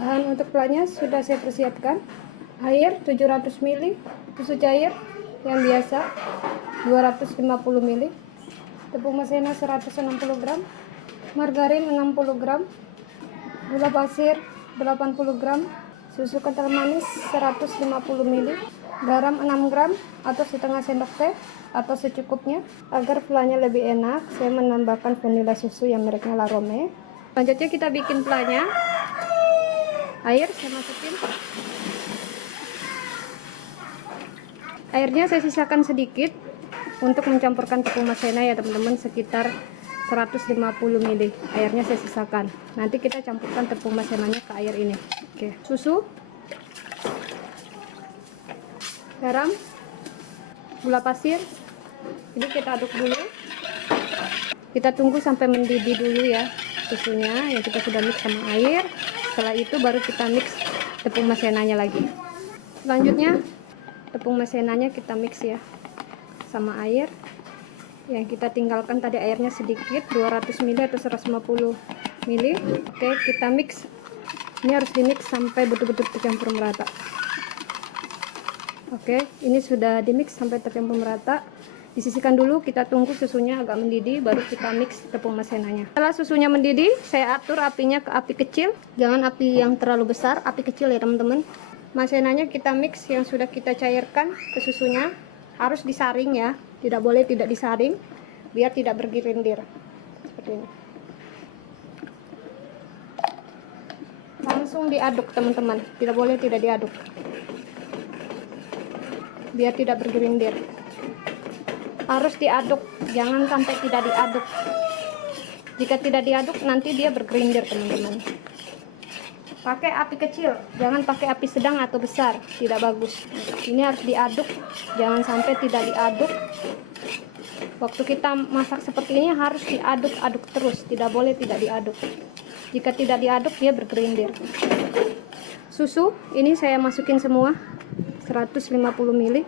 Bahan untuk pelanya sudah saya persiapkan. Air 700 ml, susu cair yang biasa 250 ml, tepung maizena 160 gram, margarin 60 gram, gula pasir 80 gram, susu kental manis 150 ml, garam 6 gram atau setengah sendok teh atau secukupnya. Agar pelanya lebih enak, saya menambahkan vanila susu yang mereknya Larome. Selanjutnya kita bikin pelanya. Air saya masukin. Airnya saya sisakan sedikit untuk mencampurkan tepung maizena ya teman-teman, sekitar 150 ml. Airnya saya sisakan. Nanti kita campurkan tepung maizenanya ke air ini. Oke, susu, garam, gula pasir. Ini kita aduk dulu. Kita tunggu sampai mendidih dulu ya susunya yang kita sudah mix sama air. Setelah itu baru kita mix tepung maizenanya lagi. Selanjutnya tepung maizenanya kita mix ya sama air yang kita tinggalkan tadi, airnya sedikit 200 ml atau 150 ml. Oke, kita mix. Ini harus di mix sampai betul-betul tercampur merata. Oke, ini sudah di mix sampai tercampur merata. Disisihkan dulu, kita tunggu susunya agak mendidih, baru kita mix tepung maizenanya. Setelah susunya mendidih, saya atur apinya ke api kecil, jangan api yang terlalu besar, api kecil ya teman-teman. Maizenanya kita mix yang sudah kita cairkan ke susunya, harus disaring ya, tidak boleh tidak disaring, biar tidak bergilindir. Seperti ini. Langsung diaduk teman-teman, tidak boleh tidak diaduk, biar tidak bergilindir. Harus diaduk, jangan sampai tidak diaduk. Jika tidak diaduk nanti dia bergerindir teman-teman. Pakai api kecil, jangan pakai api sedang atau besar, tidak bagus. Ini harus diaduk, jangan sampai tidak diaduk. Waktu kita masak seperti ini harus diaduk-aduk terus, tidak boleh tidak diaduk. Jika tidak diaduk dia bergerindir. Susu ini saya masukin semua 150 ml,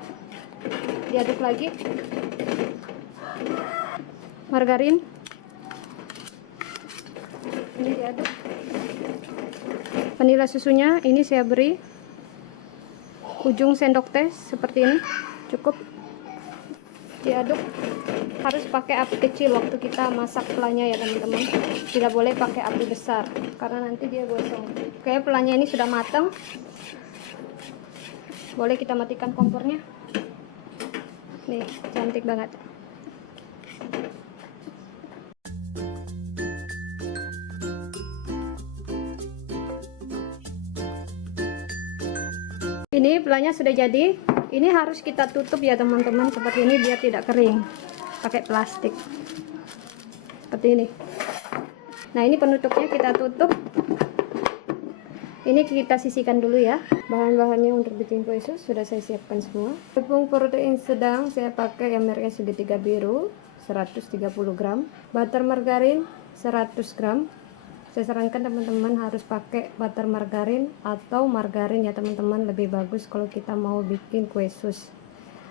diaduk lagi. Margarin ini diaduk. Vanila susunya ini saya beri ujung sendok teh seperti ini, cukup. Diaduk, harus pakai api kecil waktu kita masak pelanya ya teman-teman, tidak boleh pakai api besar karena nanti dia gosong. Oke, pelanya ini sudah matang, boleh kita matikan kompornya. Nih, cantik banget. Ini pelanya sudah jadi. Ini harus kita tutup ya teman-teman, seperti ini biar tidak kering. Pakai plastik seperti ini. Nah, ini penutupnya kita tutup. Ini kita sisihkan dulu ya. Bahan-bahannya untuk bikin kue sus sudah saya siapkan semua. Tepung protein sedang saya pakai yang mereknya segitiga biru 130 gram. Butter margarin 100 gram. Saya sarankan teman-teman harus pakai butter margarin atau margarin ya teman-teman, lebih bagus kalau kita mau bikin kue sus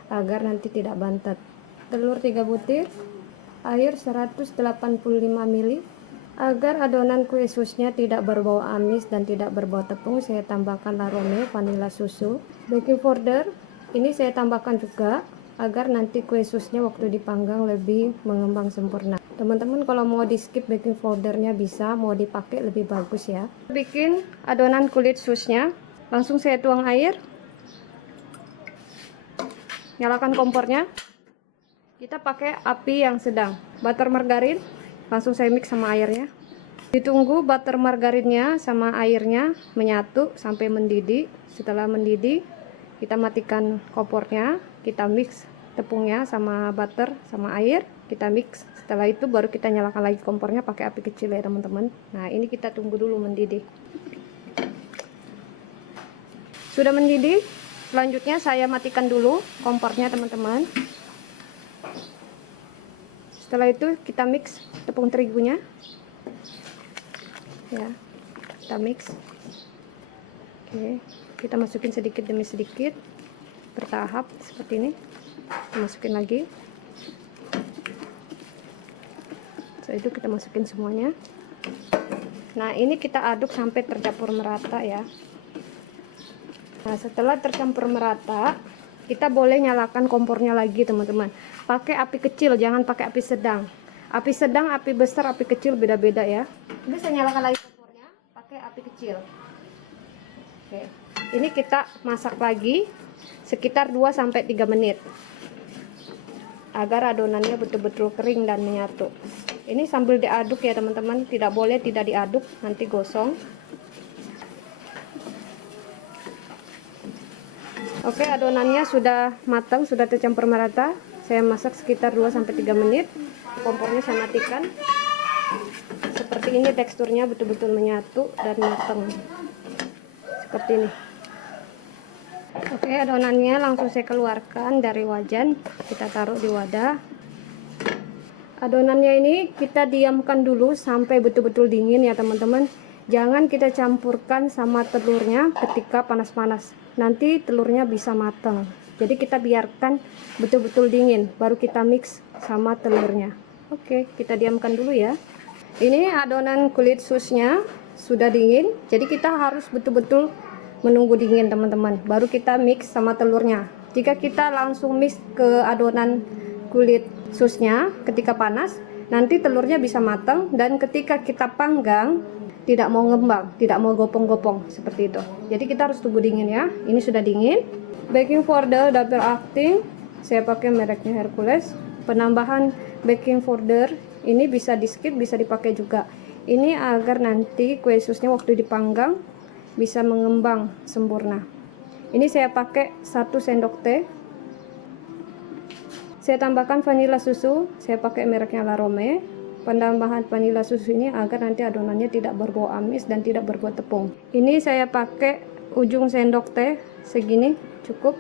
agar nanti tidak bantet. Telur 3 butir, air 185 ml. Agar adonan kue susnya tidak berbau amis dan tidak berbau tepung, saya tambahkan Larome vanila susu. Baking powder ini saya tambahkan juga agar nanti kue susnya waktu dipanggang lebih mengembang sempurna. Teman-teman kalau mau di skip baking powdernya bisa, mau dipakai lebih bagus ya. Bikin adonan kulit susnya, langsung saya tuang air. Nyalakan kompornya. Kita pakai api yang sedang. Butter margarin, langsung saya mix sama airnya. Ditunggu butter margarinnya sama airnya menyatu sampai mendidih. Setelah mendidih, kita matikan kompornya, kita mix tepungnya sama butter sama air, kita mix. Setelah itu baru kita nyalakan lagi kompornya pakai api kecil ya teman-teman. Nah, ini kita tunggu dulu mendidih. Sudah mendidih, selanjutnya saya matikan dulu kompornya teman-teman. Setelah itu kita mix tepung terigunya. Ya, kita mix. Oke, kita masukin sedikit demi sedikit bertahap seperti ini. Kita masukin lagi. Setelah itu kita masukin semuanya. Nah, ini kita aduk sampai tercampur merata ya. Nah, setelah tercampur merata, kita boleh nyalakan kompornya lagi teman-teman. Pakai api kecil, jangan pakai api sedang. Api sedang, api besar, api kecil beda-beda ya. Ini saya nyalakan lagi kompornya, pakai api kecil. Oke, ini kita masak lagi sekitar 2-3 menit agar adonannya betul-betul kering dan menyatu. Ini sambil diaduk ya teman-teman, tidak boleh tidak diaduk, nanti gosong. Oke, adonannya sudah matang, sudah tercampur merata. Saya masak sekitar 2-3 menit. Kompornya saya matikan. Seperti ini teksturnya, betul-betul menyatu dan matang. Seperti ini. Oke, adonannya langsung saya keluarkan dari wajan. Kita taruh di wadah. Adonannya ini kita diamkan dulu sampai betul-betul dingin ya teman-teman. Jangan kita campurkan sama telurnya ketika panas-panas. Nanti telurnya bisa matang. Jadi kita biarkan betul-betul dingin, baru kita mix sama telurnya. Oke, kita diamkan dulu ya. Ini adonan kulit susnya sudah dingin. Jadi kita harus betul-betul menunggu dingin teman-teman, baru kita mix sama telurnya. Jika kita langsung mix ke adonan kulit susnya ketika panas, nanti telurnya bisa matang, dan ketika kita panggang tidak mau ngembang, tidak mau gopong-gopong seperti itu. Jadi kita harus tunggu dingin ya. Ini sudah dingin. Baking powder double acting, saya pakai mereknya Hercules. Penambahan baking powder ini bisa di skip, bisa dipakai juga. Ini agar nanti kue susnya waktu dipanggang bisa mengembang sempurna. Ini saya pakai 1 sendok teh. Saya tambahkan vanila susu, saya pakai mereknya La Rome. Penambahan vanila susu ini agar nanti adonannya tidak berbau amis dan tidak berbau tepung. Ini saya pakai ujung sendok teh segini, cukup.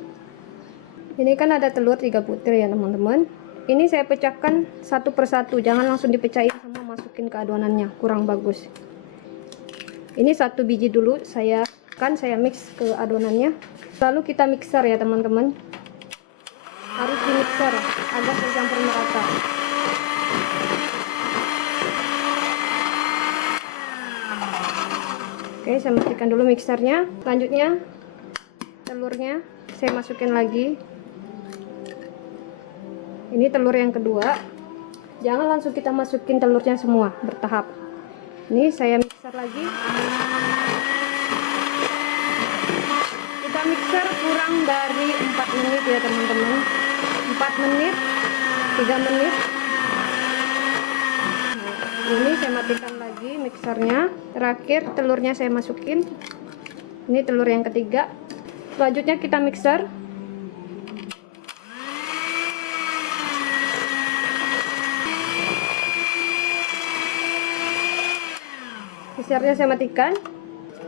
Ini kan ada telur 3 butir ya teman-teman. Ini saya pecahkan satu persatu, jangan langsung dipecahin sama masukin ke adonannya, kurang bagus. Ini 1 biji dulu saya mix ke adonannya. Lalu kita mixer ya teman-teman. Harus di mixer agar tercampur merata. Oke, saya matikan dulu mixernya. Selanjutnya telurnya saya masukin lagi. Ini telur yang kedua. Jangan langsung kita masukin telurnya semua, bertahap. Ini saya mixer lagi. Kita mixer kurang dari 4 menit ya teman-teman. 4 menit, 3 menit. Nah, ini saya matikan lagi mixernya. Terakhir telurnya saya masukin. Ini telur yang ketiga. Selanjutnya kita mixer. Mixernya saya matikan.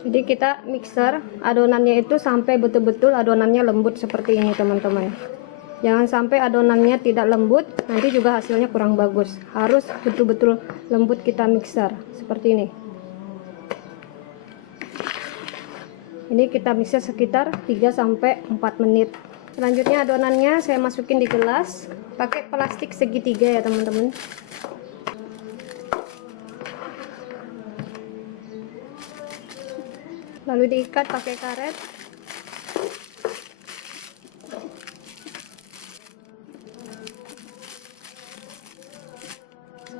Jadi kita mixer adonannya itu sampai betul-betul adonannya lembut seperti ini teman-teman. Jangan sampai adonannya tidak lembut, nanti juga hasilnya kurang bagus. Harus betul-betul lembut kita mixer seperti ini. Ini kita mixer sekitar 3-4 menit. Selanjutnya adonannya saya masukin di gelas, pakai plastik segitiga ya teman-teman. Lalu diikat pakai karet.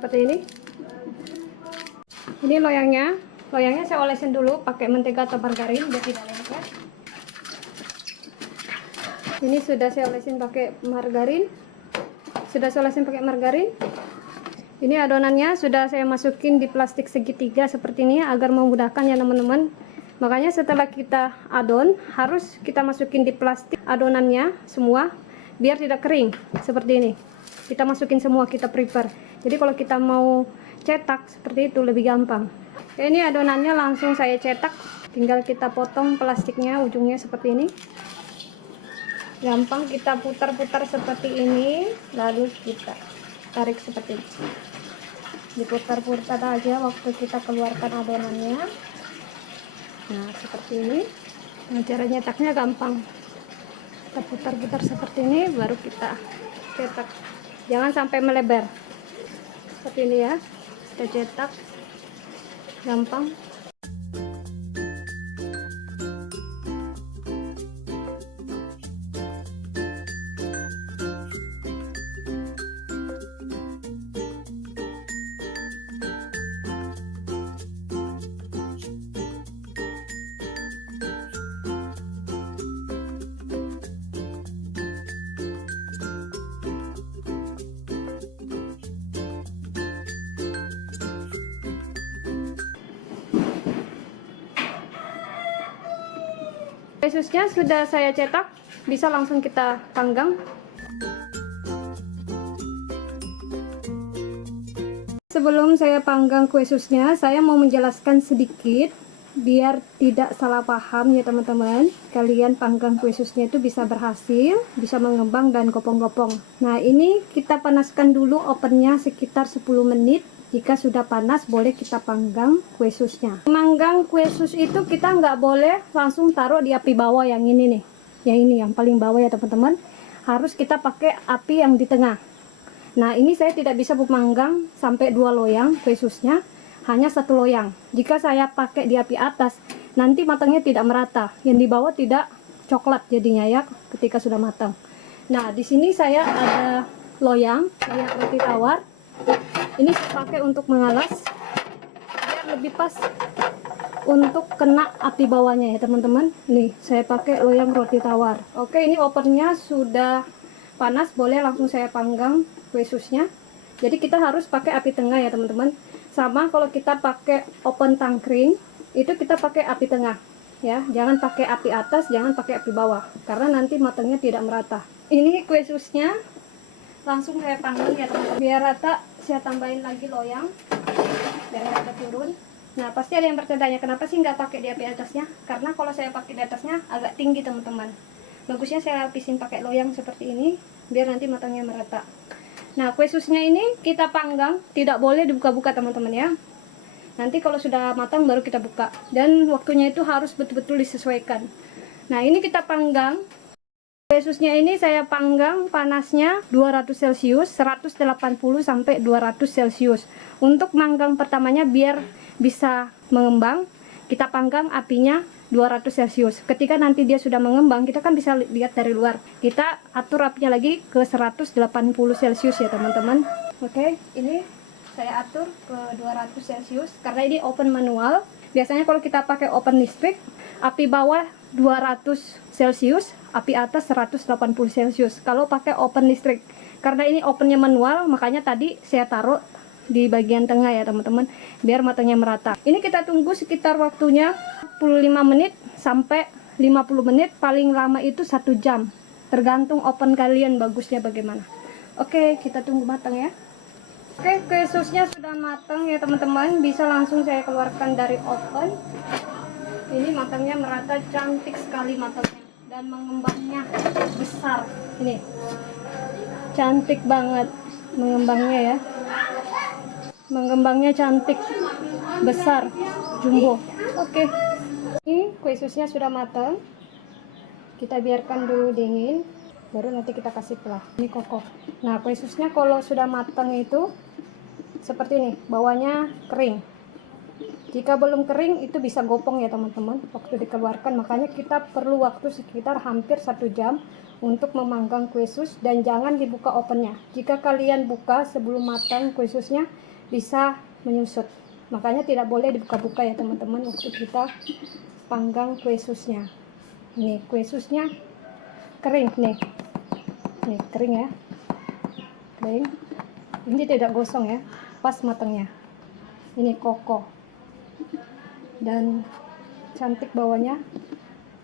seperti ini. Ini loyangnya saya olesin dulu pakai mentega atau margarin biar tidak lengket. Ini sudah saya olesin pakai margarin. Ini adonannya sudah saya masukin di plastik segitiga seperti ini agar memudahkan ya teman-teman. Makanya setelah kita adon harus kita masukin di plastik adonannya semua biar tidak kering seperti ini. Kita masukin semua, kita prepare. Jadi kalau kita mau cetak seperti itu lebih gampang. Ya, ini adonannya langsung saya cetak, tinggal kita potong plastiknya ujungnya seperti ini. Gampang, kita putar-putar seperti ini, lalu kita tarik seperti ini. Diputar-putar aja waktu kita keluarkan adonannya. Nah seperti ini. Nah, cara nyetaknya gampang, kita putar-putar seperti ini baru kita cetak. Jangan sampai melebar seperti ini ya. Kita cetak gampang. Kue susnya sudah saya cetak, bisa langsung kita panggang. Sebelum saya panggang kue susnya, saya mau menjelaskan sedikit biar tidak salah paham ya teman-teman. Kalian panggang kue susnya itu bisa berhasil, bisa mengembang dan gopong-gopong. Nah ini kita panaskan dulu ovennya sekitar 10 menit. Jika sudah panas boleh kita panggang kue susnya. Manggang kue sus itu kita nggak boleh langsung taruh di api bawah yang ini nih. Yang ini yang paling bawah ya teman-teman. Harus kita pakai api yang di tengah. Nah ini saya tidak bisa memanggang sampai 2 loyang kue susnya. Hanya 1 loyang. Jika saya pakai di api atas nanti matangnya tidak merata. Yang di bawah tidak coklat jadinya ya ketika sudah matang. Nah di sini saya ada loyang roti tawar. Ini saya pakai untuk mengalas biar lebih pas untuk kena api bawahnya ya teman-teman. Nih saya pakai loyang roti tawar. Oke, ini ovennya sudah panas, boleh langsung saya panggang kue susnya. Jadi kita harus pakai api tengah ya teman-teman. Sama kalau kita pakai oven tangkring itu kita pakai api tengah ya, jangan pakai api atas, jangan pakai api bawah karena nanti matangnya tidak merata. Ini kue susnya langsung saya panggang ya teman-teman, biar rata. Saya tambahin lagi loyang biar rata turun. Nah pasti ada yang bertanya kenapa sih nggak pakai di api atasnya, karena kalau saya pakai di atasnya agak tinggi teman-teman. Bagusnya saya lapisin pakai loyang seperti ini biar nanti matangnya merata. Nah kue susnya ini kita panggang, tidak boleh dibuka-buka teman-teman ya. Nanti kalau sudah matang baru kita buka, dan waktunya itu harus betul-betul disesuaikan. Nah ini kita panggang. Kue susnya ini saya panggang panasnya 200 celcius, 180 sampai 200 celcius. Untuk manggang pertamanya biar bisa mengembang, kita panggang apinya 200 celcius. Ketika nanti dia sudah mengembang, kita kan bisa lihat dari luar. Kita atur apinya lagi ke 180 celcius ya teman-teman. Oke, ini saya atur ke 200 celcius karena ini oven manual. Biasanya kalau kita pakai oven listrik, api bawah 200 celcius, api atas 180 celcius kalau pakai oven listrik. Karena ini ovennya manual, makanya tadi saya taruh di bagian tengah ya teman-teman, biar matangnya merata. Ini kita tunggu sekitar waktunya 45 menit sampai 50 menit, paling lama itu 1 jam, tergantung oven kalian bagusnya bagaimana. Oke, kita tunggu matang ya. Oke, kue susnya sudah matang ya teman-teman, bisa langsung saya keluarkan dari oven. Ini matangnya merata, cantik sekali matangnya, dan mengembangnya besar. Ini cantik banget mengembangnya ya, mengembangnya cantik, besar, jumbo. Oke, ini kue susnya sudah matang, kita biarkan dulu dingin, baru nanti kita kasih pelah. Ini kokoh. Nah kue susnya kalau sudah matang itu seperti ini, bawahnya kering. Jika belum kering itu bisa gopong ya teman-teman waktu dikeluarkan. Makanya kita perlu waktu sekitar hampir 1 jam untuk memanggang kue sus, dan jangan dibuka ovennya. Jika kalian buka sebelum matang kue susnya, bisa menyusut. Makanya tidak boleh dibuka-buka ya teman-teman waktu kita panggang kue susnya. Ini kue susnya kering nih kering ya, kering. Ini tidak gosong ya, pas matangnya. Ini kokoh dan cantik bawahnya,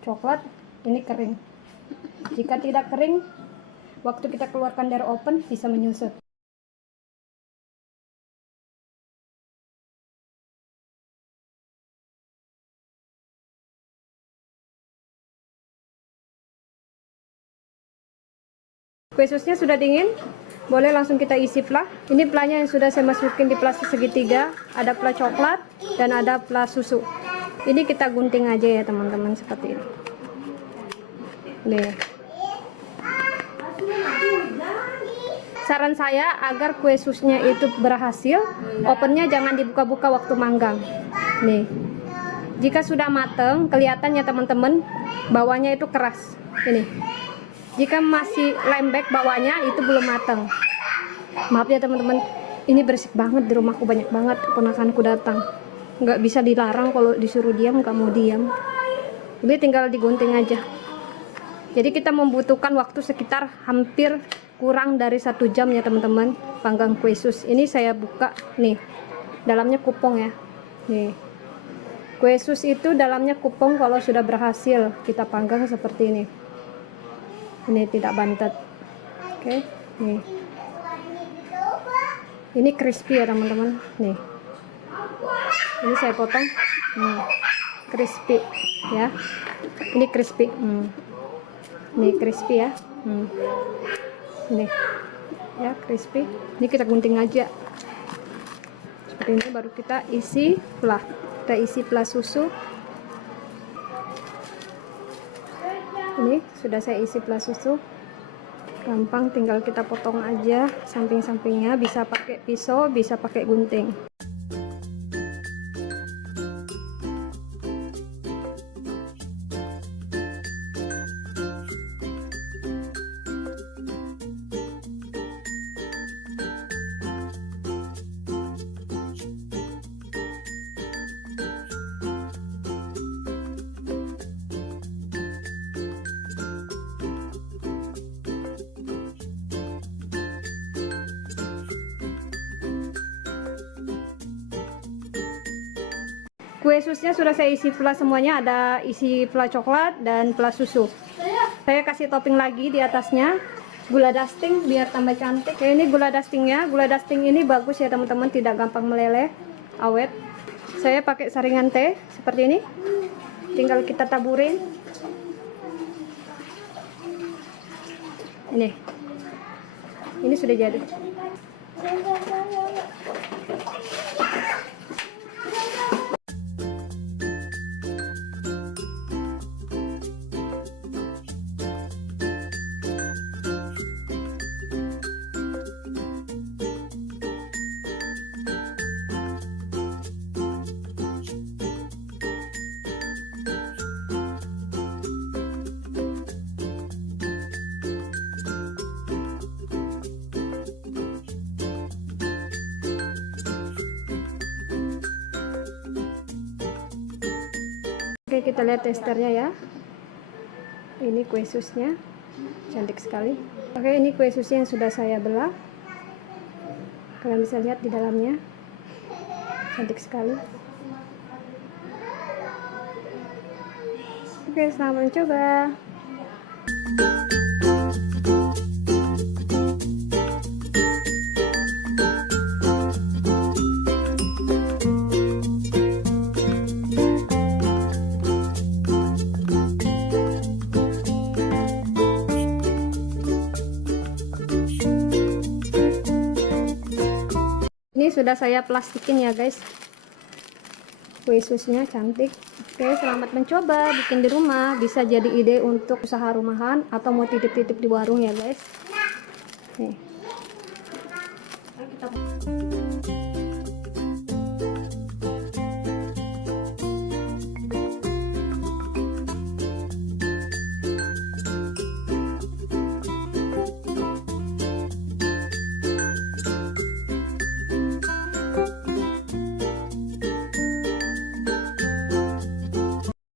coklat. Ini kering. Jika tidak kering, waktu kita keluarkan dari oven bisa menyusut. Kue susnya sudah dingin, boleh langsung kita isi plah. Ini plahnya yang sudah saya masukin di plastik segitiga, ada plah coklat dan ada plah susu. Ini kita gunting aja ya teman-teman, seperti ini. Nih. Saran saya agar kue susnya itu berhasil, ovennya jangan dibuka-buka waktu manggang. Nih. Jika sudah mateng, kelihatan ya teman-teman, bawahnya itu keras. Ini. Jika masih lembek bawahnya, itu belum matang. Maaf ya teman-teman, ini berisik banget di rumahku, banyak banget keponakanku datang. Nggak bisa dilarang, kalau disuruh diam nggak mau diam. Jadi tinggal digunting aja. Jadi kita membutuhkan waktu sekitar hampir kurang dari 1 jam ya teman-teman panggang kue sus. Ini saya buka nih, dalamnya kupong ya. Nih, kue sus itu dalamnya kupong kalau sudah berhasil kita panggang seperti ini. Ini tidak bantet. Oke, nih. Ini crispy ya teman-teman. Nih. Ini saya potong. Crispy ya. Ini crispy. Ini crispy ya. Ini. Ya, crispy. Ini kita gunting aja. Seperti ini baru kita isi plah. Kita isi plah susu. Ini sudah saya isi plah susu, gampang, tinggal kita potong aja samping-sampingnya, bisa pakai pisau, bisa pakai gunting. Kue susnya sudah saya isi plah semuanya, ada isi plah coklat dan plah susu. Saya kasih topping lagi di atasnya, gula dusting biar tambah cantik. Kayak ini gula dustingnya. Gula dusting ini bagus ya teman-teman, tidak gampang meleleh, awet. Saya pakai saringan teh seperti ini. Tinggal kita taburin. Ini sudah jadi. Oke, kita lihat testernya ya. Ini kue susnya, cantik sekali. Oke, ini kue susnya yang sudah saya belah. Kalian bisa lihat di dalamnya, cantik sekali. Oke, selamat mencoba. Ini sudah saya plastikin ya guys, kue susnya cantik. Oke, selamat mencoba bikin di rumah, bisa jadi ide untuk usaha rumahan atau mau titip-titip di warung ya guys. Nih.